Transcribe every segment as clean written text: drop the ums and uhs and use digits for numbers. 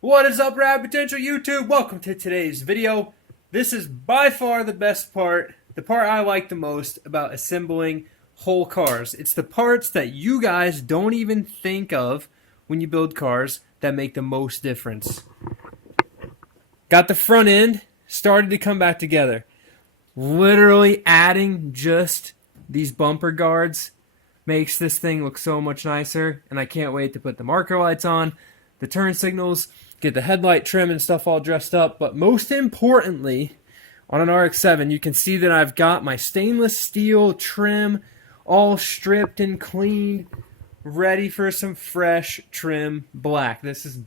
What is up, Rad Potential YouTube? Welcome to today's video. This is by far the best part, the part I like the most about assembling whole cars. It's the parts that you guys don't even think of when you build cars that make the most difference. Got the front end started to come back together. Literally adding just these bumper guards makes this thing look so much nicer, and I can't wait to put the marker lights on, the turn signals, get the headlight trim and stuff all dressed up. But most importantly, on an RX7, you can see that I've got my stainless steel trim all stripped and cleaned, ready for some fresh trim black. This is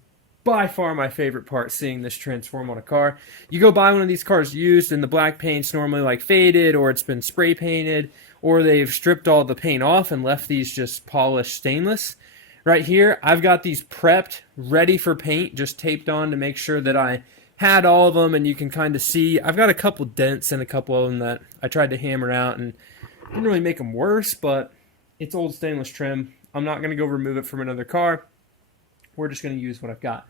by far my favorite part, seeing this transform on a car. You go buy one of these cars used and the black paint's normally like faded, or it's been spray painted, or they've stripped all the paint off and left these just polished stainless. Right here, I've got these prepped, ready for paint, just taped on to make sure that I had all of them, and you can kind of see I've got a couple dents in a couple of them that I tried to hammer out, and didn't really make them worse, but it's old stainless trim. I'm not going to go remove it from another car. We're just going to use what I've got.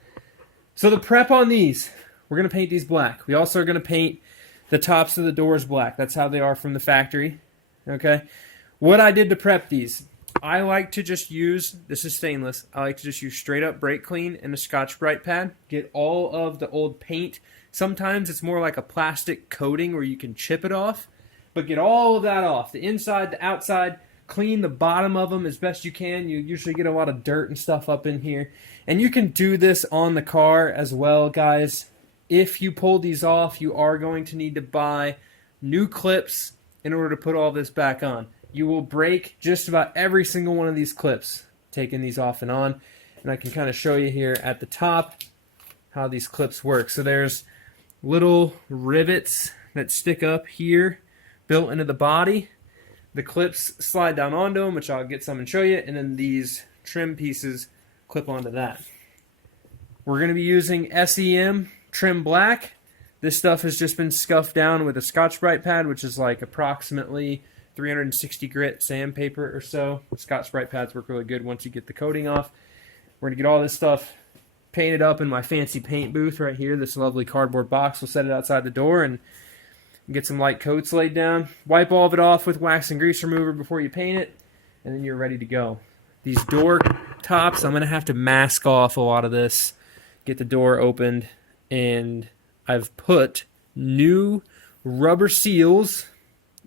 So the prep on these, we're going to paint these black. We also are going to paint the tops of the doors black. That's how they are from the factory. Okay. What I did to prep these, I like to just use, this is stainless, I like to just use straight up brake clean and a Scotch-Brite pad. Get all of the old paint. Sometimes it's more like a plastic coating where you can chip it off, but get all of that off. The inside, the outside, clean the bottom of them as best you can. You usually get a lot of dirt and stuff up in here. And you can do this on the car as well, guys. If you pull these off, you are going to need to buy new clips in order to put all this back on. You will break just about every single one of these clips taking these off and on. And I can kind of show you here at the top how these clips work. So there's little rivets that stick up here built into the body. The clips slide down onto them, which I'll get some and show you, and then these trim pieces clip onto that. We're going to be using SEM trim black. This stuff has just been scuffed down with a Scotch-Brite pad, which is like approximately 360 grit sandpaper or so. Scotch-Brite pads work really good once you get the coating off. We're going to get all this stuff painted up in my fancy paint booth right here, this lovely cardboard box. We'll set it outside the door and get some light coats laid down. Wipe all of it off with wax and grease remover before you paint it, and then you're ready to go. These door tops, I'm going to have to mask off a lot of this, get the door opened, and I've put new rubber seals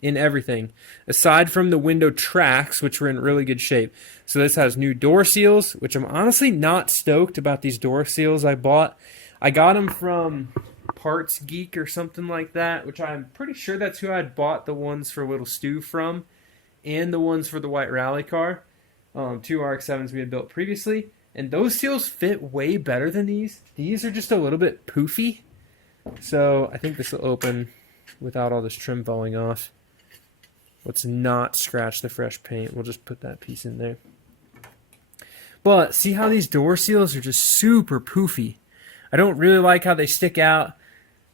in everything, aside from the window tracks, which were in really good shape. So this has new door seals, which I'm honestly not stoked about these door seals I bought. I got them from Parts Geek or something like that, which I'm pretty sure that's who I'd bought the ones for Little Stu from, and the ones for the white rally car. Two RX7s we had built previously, and those seals fit way better than these. These are just a little bit poofy, so I think this will open without all this trim falling off. Let's not scratch the fresh paint. We'll just put that piece in there. But see how these door seals are just super poofy. I don't really like how they stick out.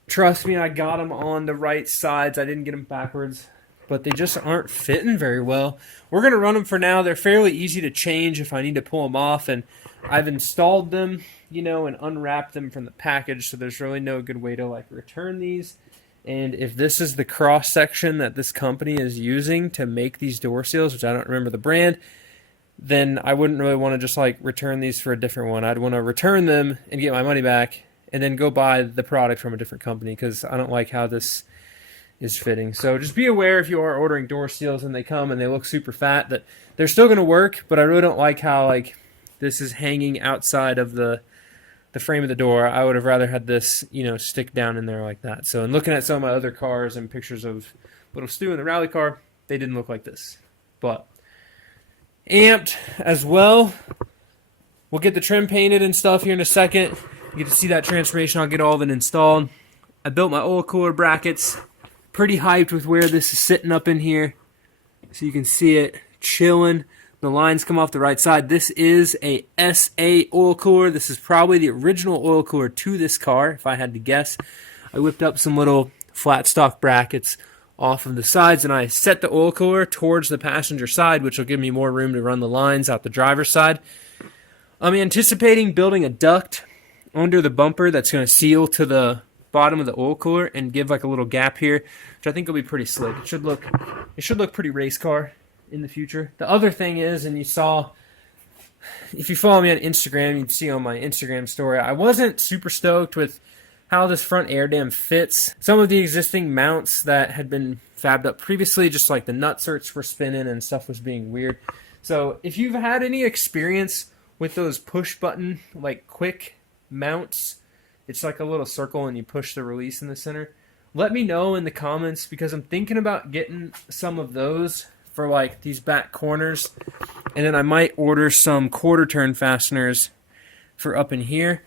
Trust me, I got them on the right sides. I didn't get them backwards, but they just aren't fitting very well. We're going to run them for now. They're fairly easy to change if I need to pull them off, and I've installed them, you know, and unwrapped them from the package, so there's really no good way to like return these. And if this is the cross section that this company is using to make these door seals, which I don't remember the brand, then I wouldn't really want to just like return these for a different one. I'd want to return them and get my money back and then go buy the product from a different company, because I don't like how this is fitting. So just be aware if you are ordering door seals and they come and they look super fat, that they're still going to work, but I really don't like how like this is hanging outside of the frame of the door. I would have rather had this, you know, stick down in there like that. So in looking at some of my other cars and pictures of Little Stu in the rally car, they didn't look like this. But amped as well. We'll get the trim painted and stuff here in a second. You get to see that transformation. I'll get all of it installed. I built my oil cooler brackets. Pretty hyped with where this is sitting up in here. So you can see it chilling. The lines come off the right side. This is a SA oil cooler. This is probably the original oil cooler to this car, if I had to guess. I whipped up some little flat stock brackets off of the sides, and I set the oil cooler towards the passenger side, which will give me more room to run the lines out the driver's side. I'm anticipating building a duct under the bumper that's going to seal to the bottom of the oil cooler and give like a little gap here, which I think will be pretty slick. It should look pretty race car in the future. The other thing is, and you saw, if you follow me on Instagram, you'd see on my Instagram story, I wasn't super stoked with how this front air dam fits. Some of the existing mounts that had been fabbed up previously, just like the nutserts were spinning and stuff was being weird. So if you've had any experience with those push button, like quick mounts, it's like a little circle and you push the release in the center, let me know in the comments, because I'm thinking about getting some of those for like these back corners, and then I might order some quarter turn fasteners for up in here,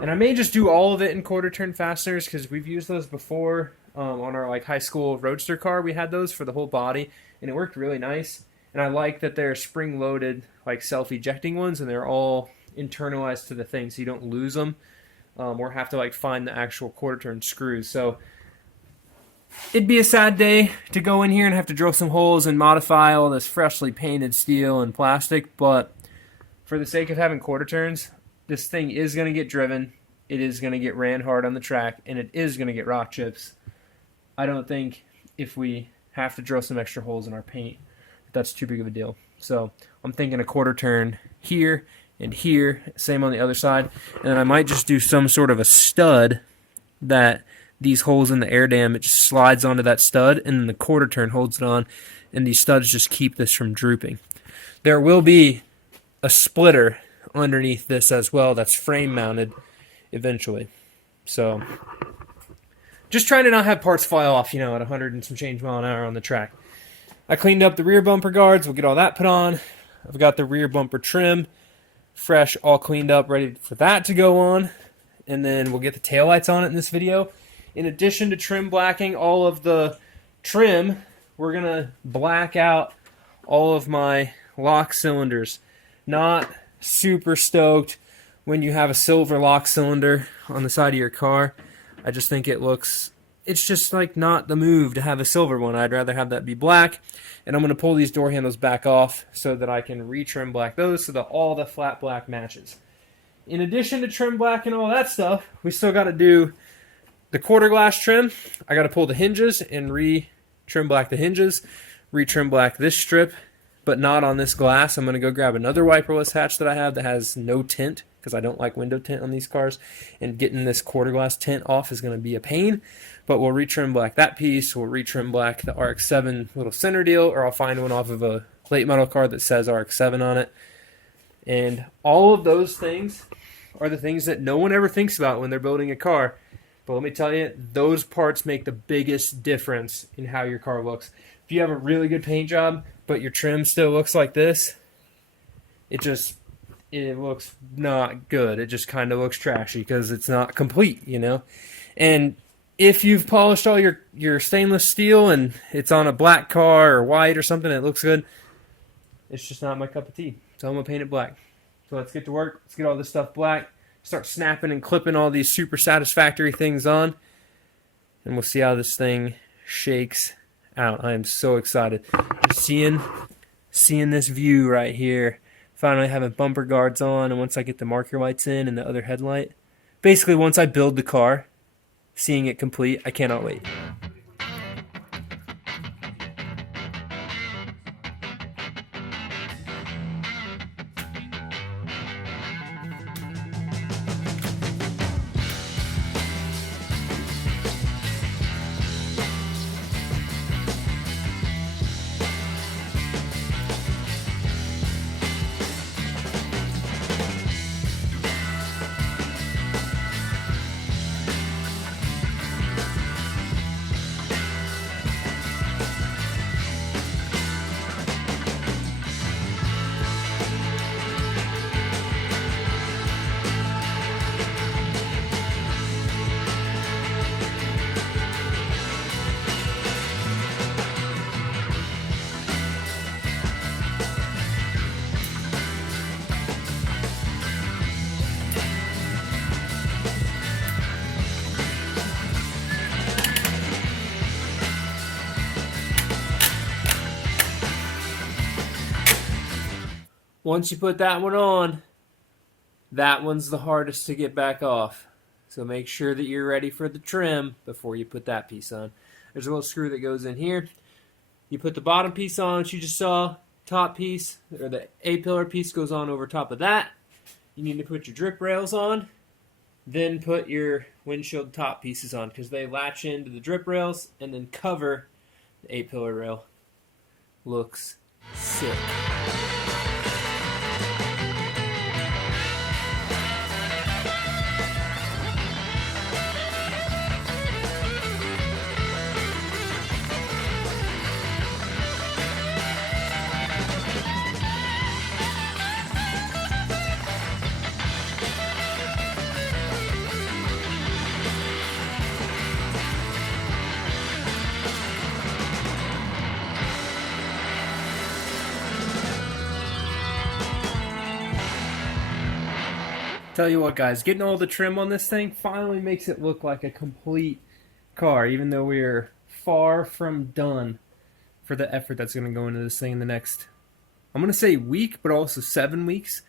and I may just do all of it in quarter turn fasteners because we've used those before on our like high school roadster car. We had those for the whole body and it worked really nice, and I like that they're spring loaded like self-ejecting ones, and they're all internalized to the thing so you don't lose them or have to like find the actual quarter turn screws. So it'd be a sad day to go in here and have to drill some holes and modify all this freshly painted steel and plastic, but for the sake of having quarter turns, this thing is going to get driven, it is going to get ran hard on the track, and it is going to get rock chips. I don't think if we have to drill some extra holes in our paint, that's too big of a deal. So I'm thinking a quarter turn here and here, same on the other side, and then I might just do some sort of a stud that these holes in the air dam, it just slides onto that stud, and then the quarter turn holds it on, and these studs just keep this from drooping. There will be a splitter underneath this as well that's frame mounted eventually. So just trying to not have parts fly off, at 100 and some change mile an hour on the track. I cleaned up the rear bumper guards. We'll get all that put on. I've got the rear bumper trim fresh, all cleaned up, ready for that to go on. And then we'll get the taillights on it in this video. In addition to trim blacking all of the trim, we're going to black out all of my lock cylinders. Not super stoked when you have a silver lock cylinder on the side of your car. I just think it's just like not the move to have a silver one. I'd rather have that be black. And I'm going to pull these door handles back off so that I can retrim black those so that all the flat black matches. In addition to trim black and all that stuff, we still got to do the quarter glass trim. I got to pull the hinges and re-trim black the hinges, re-trim black this strip, but not on this glass. I'm going to go grab another wiperless hatch that I have that has no tint, because I don't like window tint on these cars, and getting this quarter glass tint off is going to be a pain. But we'll retrim black that piece, we'll retrim black the RX7 little center deal, or I'll find one off of a late model car that says RX7 on it. And all of those things are the things that no one ever thinks about when they're building a car. But let me tell you, those parts make the biggest difference in how your car looks. If you have a really good paint job, but your trim still looks like this, it looks not good. It just kind of looks trashy because it's not complete, And if you've polished all your stainless steel and it's on a black car or white or something that looks good, it's just not my cup of tea. So I'm going to paint it black. So let's get to work. Let's get all this stuff black. Start snapping and clipping all these super satisfactory things on. And we'll see how this thing shakes out. I am so excited. Just seeing this view right here. Finally having bumper guards on, and once I get the marker lights in and the other headlight. Basically, once I build the car, seeing it complete, I cannot wait. Once you put that one on, That one's the hardest to get back off. So make sure that you're ready for the trim before you put that piece on. There's a little screw that goes in here. You put the bottom piece on, which you just saw. Top piece, or the A-pillar piece, goes on over top of that. You need to put your drip rails on. Then put your windshield top pieces on, because they latch into the drip rails and then cover the A-pillar rail. Looks sick. Tell you what, guys, getting all the trim on this thing finally makes it look like a complete car, even though we are far from done for the effort that's going to go into this thing in the next, I'm going to say week, but also 7 weeks.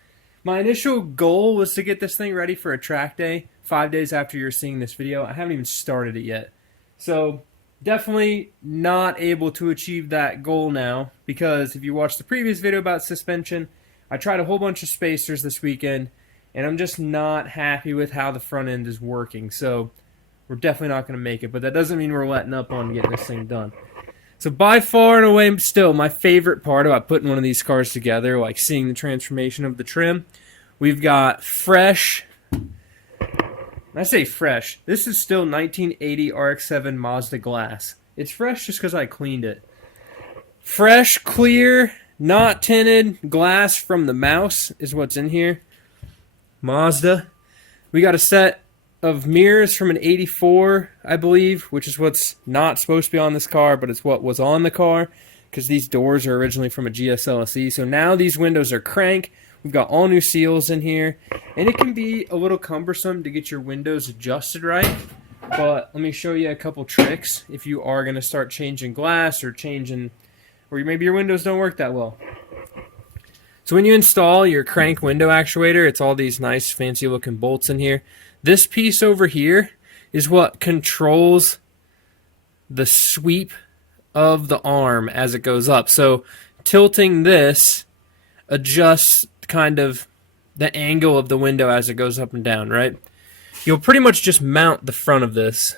My initial goal was to get this thing ready for a track day 5 days after you're seeing this video. I haven't even started it yet. So definitely not able to achieve that goal now, because if you watched the previous video about suspension, I tried a whole bunch of spacers this weekend, and I'm just not happy with how the front end is working. So we're definitely not going to make it, but that doesn't mean we're letting up on getting this thing done. So by far and away, still my favorite part about putting one of these cars together, like seeing the transformation of the trim, we've got fresh, I say fresh, this is still 1980 RX7 Mazda glass. It's fresh just because I cleaned it. Fresh, clear, not tinted glass from the mouse is what's in here. Mazda. We got a set of mirrors from an 84, I believe, which is what's not supposed to be on this car, but it's what was on the car, because these doors are originally from a GSLSE. So now these windows are crank. We've got all new seals in here, and it can be a little cumbersome to get your windows adjusted right, but let me show you a couple tricks if you are going to start changing glass or maybe your windows don't work that well. So when you install your crank window actuator, it's all these nice fancy looking bolts in here. This piece over here is what controls the sweep of the arm as it goes up. So tilting this adjusts kind of the angle of the window as it goes up and down, right? You'll pretty much just mount the front of this.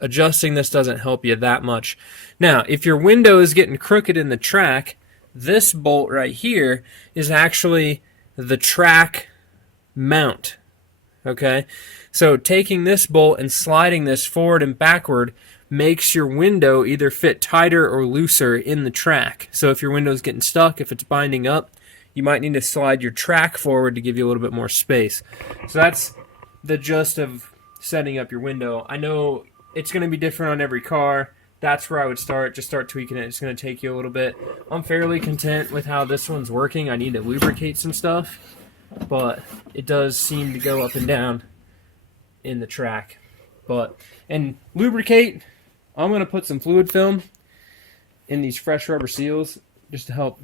Adjusting this doesn't help you that much. Now, if your window is getting crooked in the track, this bolt right here is actually the track mount, okay? So taking this bolt and sliding this forward and backward makes your window either fit tighter or looser in the track. So if your window is getting stuck, if it's binding up, you might need to slide your track forward to give you a little bit more space. So that's the gist of setting up your window. I know it's going to be different on every car. That's where I would start. Just start tweaking it. It's going to take you a little bit. I'm fairly content with how this one's working. I need to lubricate some stuff, but it does seem to go up and down in the track. And lubricate, I'm going to put some fluid film in these fresh rubber seals just to help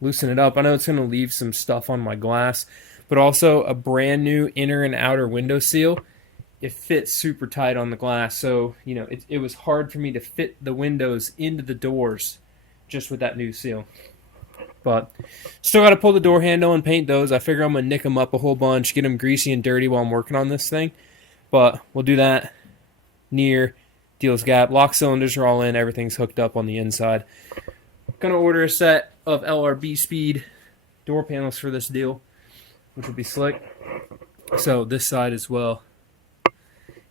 loosen it up. I know it's going to leave some stuff on my glass, but also a brand new inner and outer window seal. It fits super tight on the glass, so it was hard for me to fit the windows into the doors just with that new seal. But still got to pull the door handle and paint those. I figure I'm going to nick them up a whole bunch, get them greasy and dirty while I'm working on this thing. But we'll do that near Deal's Gap. Lock cylinders are all in. Everything's hooked up on the inside. Going to order a set of LRB speed door panels for this deal, which will be slick. So this side as well.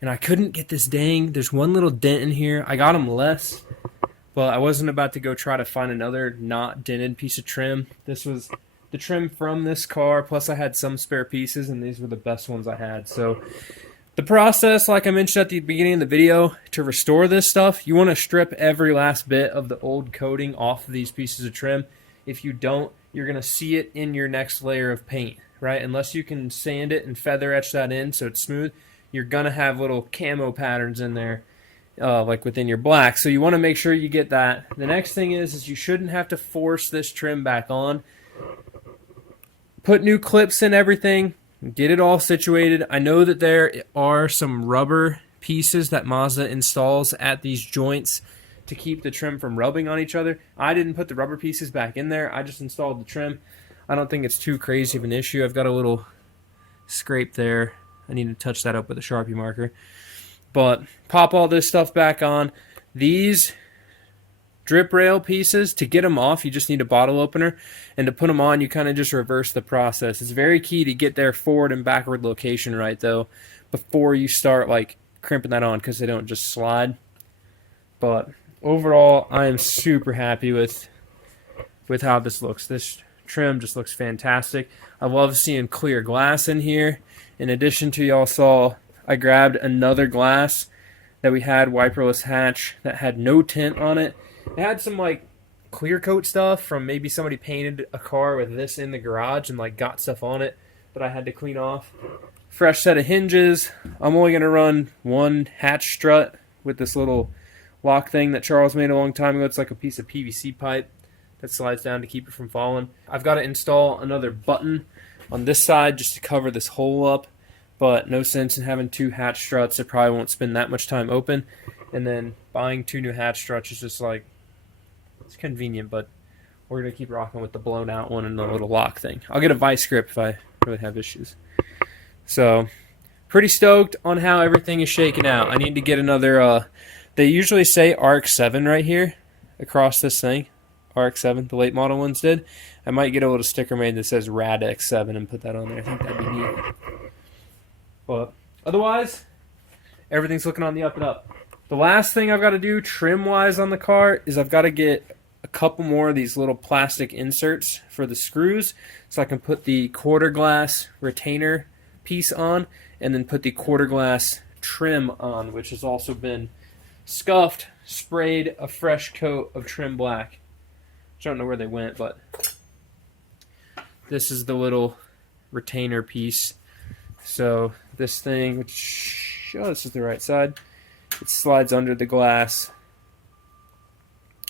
And I couldn't get this there's one little dent in here. I got them less, but I wasn't about to go try to find another not dented piece of trim. This was the trim from this car, plus I had some spare pieces, and these were the best ones I had. So the process, like I mentioned at the beginning of the video, to restore this stuff, you want to strip every last bit of the old coating off of these pieces of trim. If you don't, you're going to see it in your next layer of paint, right? Unless you can sand it and feather etch that in so it's smooth, you're going to have little camo patterns in there, like within your black. So you want to make sure you get that. The next thing is you shouldn't have to force this trim back on. Put new clips in everything. get it all situated. I know that there are some rubber pieces that Mazda installs at these joints to keep the trim from rubbing on each other. I didn't put the rubber pieces back in there. I just installed the trim. I don't think it's too crazy of an issue. I've got a little scrape there. I need to touch that up with a Sharpie marker. But pop all this stuff back on. These drip rail pieces, to get them off, you just need a bottle opener. And to put them on, you kind of just reverse the process. It's very key to get their forward and backward location right, though, before you start like crimping that on, because they don't just slide. But overall, I am super happy with how this looks. This trim just looks fantastic. I love seeing clear glass in here. In addition to, y'all saw, I grabbed another glass that we had, wiperless hatch, that had no tint on it. It had some like clear coat stuff from maybe somebody painted a car with this in the garage and like got stuff on it that I had to clean off. Fresh set of hinges. I'm only going to run one hatch strut with this little lock thing that Charles made a long time ago. It's like a piece of PVC pipe that slides down to keep it from falling. I've got to install another button on this side just to cover this hole up, but no sense in having two hatch struts. It probably won't spend that much time open. And then buying two new hatch struts is just like, it's convenient, but we're going to keep rocking with the blown out one and the little lock thing. I'll get a vice grip if I really have issues. So, pretty stoked on how everything is shaking out. I need to get another, they usually say RX7 right here across this thing. RX7, the late model ones did. I might get a little sticker made that says RADX7 and put that on there. I think that'd be neat. But otherwise, everything's looking on the up and up. The last thing I've got to do trim-wise on the car is I've got to get a couple more of these little plastic inserts for the screws so I can put the quarter glass retainer piece on and then put the quarter glass trim on, which has also been scuffed, sprayed a fresh coat of trim black. I don't know where they went, but this is the little retainer piece. So this thing, which, oh, this is the right side. It slides under the glass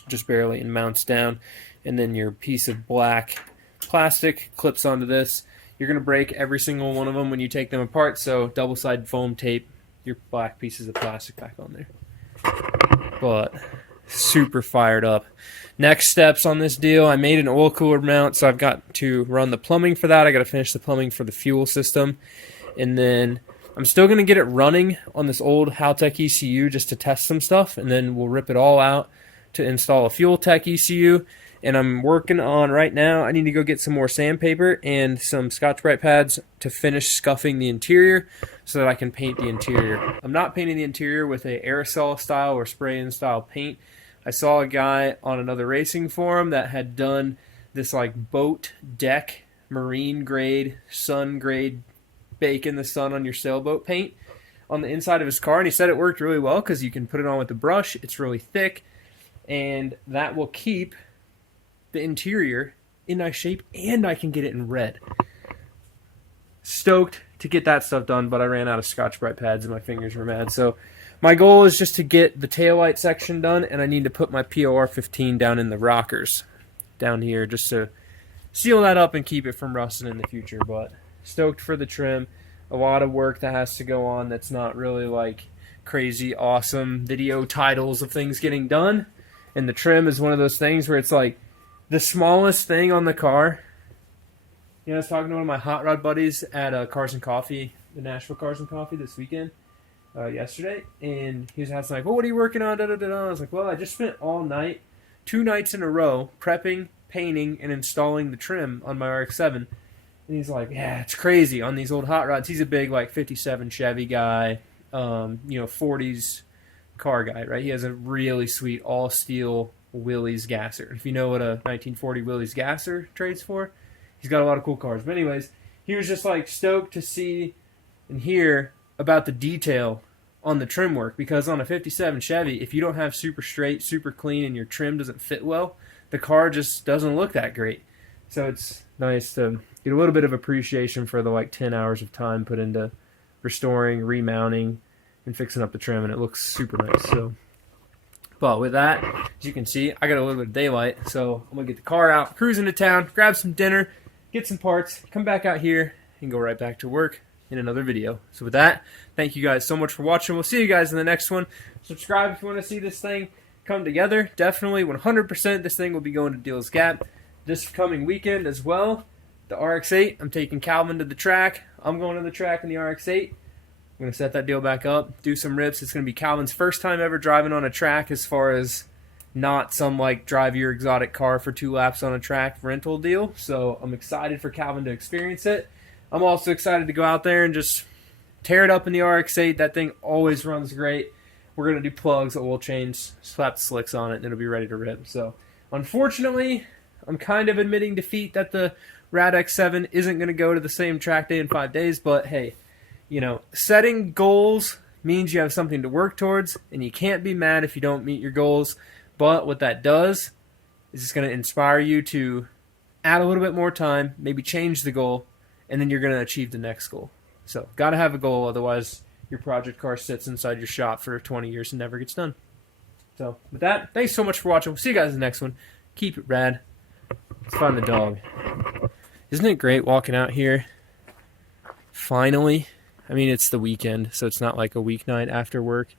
just barely and mounts down. And then your piece of black plastic clips onto this. You're going to break every single one of them when you take them apart, so double-sided foam tape your black pieces of plastic back on there. But super fired up. Next steps on this deal, I made an oil cooler mount, so I've got to run the plumbing for that. I got to finish the plumbing for the fuel system. And then I'm still going to get it running on this old Haltech ECU just to test some stuff, and then we'll rip it all out to install a Fuel Tech ECU. And I'm working on, right now, I need to go get some more sandpaper and some Scotch-Brite pads to finish scuffing the interior so that I can paint the interior. I'm not painting the interior with a aerosol style or spray-in style paint. I saw a guy on another racing forum that had done this like boat deck, marine grade, sun grade, bake in the sun on your sailboat paint on the inside of his car, and he said it worked really well because you can put it on with a brush. It's really thick, and that will keep the interior in nice shape, and I can get it in red. Stoked to get that stuff done, but I ran out of Scotch-Brite pads and my fingers were mad. So my goal is just to get the taillight section done, and I need to put my POR15 down in the rockers down here just to seal that up and keep it from rusting in the future. But stoked for the trim. A lot of work that has to go on that's not really like crazy awesome video titles of things getting done. And the trim is one of those things where it's like the smallest thing on the car. You know, I was talking to one of my hot rod buddies at Cars and Coffee, the Nashville Cars and Coffee this weekend, yesterday, and he was asking like, well, what are you working on? Da, da, da, da. I was like, well, I just spent all night, 2 nights in a row, prepping, painting, and installing the trim on my RX7. And he's like, yeah, it's crazy on these old hot rods. He's a big like 57 Chevy guy, 40s car guy, right? He has a really sweet all steel Willys gasser. If you know what a 1940 Willys gasser trades for, he's got a lot of cool cars. But anyways, he was just like stoked to see and hear about the detail on the trim work, because on a 57 Chevy, if you don't have super straight, super clean, and your trim doesn't fit well, the car just doesn't look that great. So it's nice to get a little bit of appreciation for the like 10 hours of time put into restoring, remounting, and fixing up the trim, and it looks super nice. So, but with that, as you can see, I got a little bit of daylight, so I'm gonna get the car out, cruise into town, grab some dinner, get some parts, come back out here, and go right back to work in another video. So with that, thank you guys so much for watching. We'll see you guys in the next one. Subscribe if you want to see this thing come together. Definitely 100% this thing will be going to Deals Gap this coming weekend as well. The RX8, I'm taking Calvin to the track. I'm going to the track in the RX8. I'm going to set that deal back up, do some rips. It's going to be Calvin's first time ever driving on a track, as far as not some like drive your exotic car for 2 laps on a track rental deal. So I'm excited for Calvin to experience it. I'm also excited to go out there and just tear it up in the RX8. That thing always runs great. We're going to do plugs, oil change, slap the slicks on it, and it'll be ready to rip. So unfortunately, I'm kind of admitting defeat that the RADX7 isn't going to go to the same track day in 5 days, but hey, you know, setting goals means you have something to work towards, and you can't be mad if you don't meet your goals. But what that does is it's going to inspire you to add a little bit more time, maybe change the goal, and then you're going to achieve the next goal. So, got to have a goal, otherwise your project car sits inside your shop for 20 years and never gets done. So, with that, thanks so much for watching. We'll see you guys in the next one. Keep it rad. Let's find the dog. Isn't it great walking out here? Finally. I mean, it's the weekend, so it's not like a weeknight after work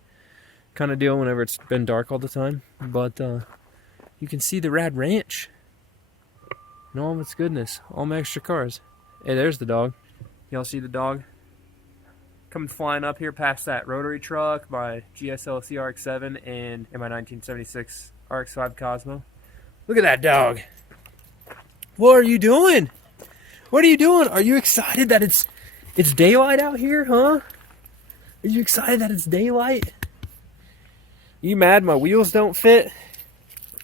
kind of deal whenever it's been dark all the time. But you can see the rad ranch and all of its goodness. All my extra cars. Hey, there's the dog. Y'all see the dog? Coming flying up here past that rotary truck, my GSLC RX7 and my 1976 RX5 Cosmo. Look at that dog. What are you doing? What are you doing? Are you excited that it's daylight out here, huh? Are you excited that it's daylight? You mad my wheels don't fit?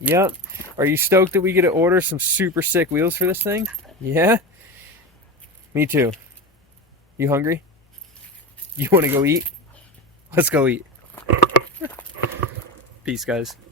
Yep. Are you stoked that we get to order some super sick wheels for this thing? Yeah? Me too. You hungry? You want to go eat? Let's go eat. Peace, guys.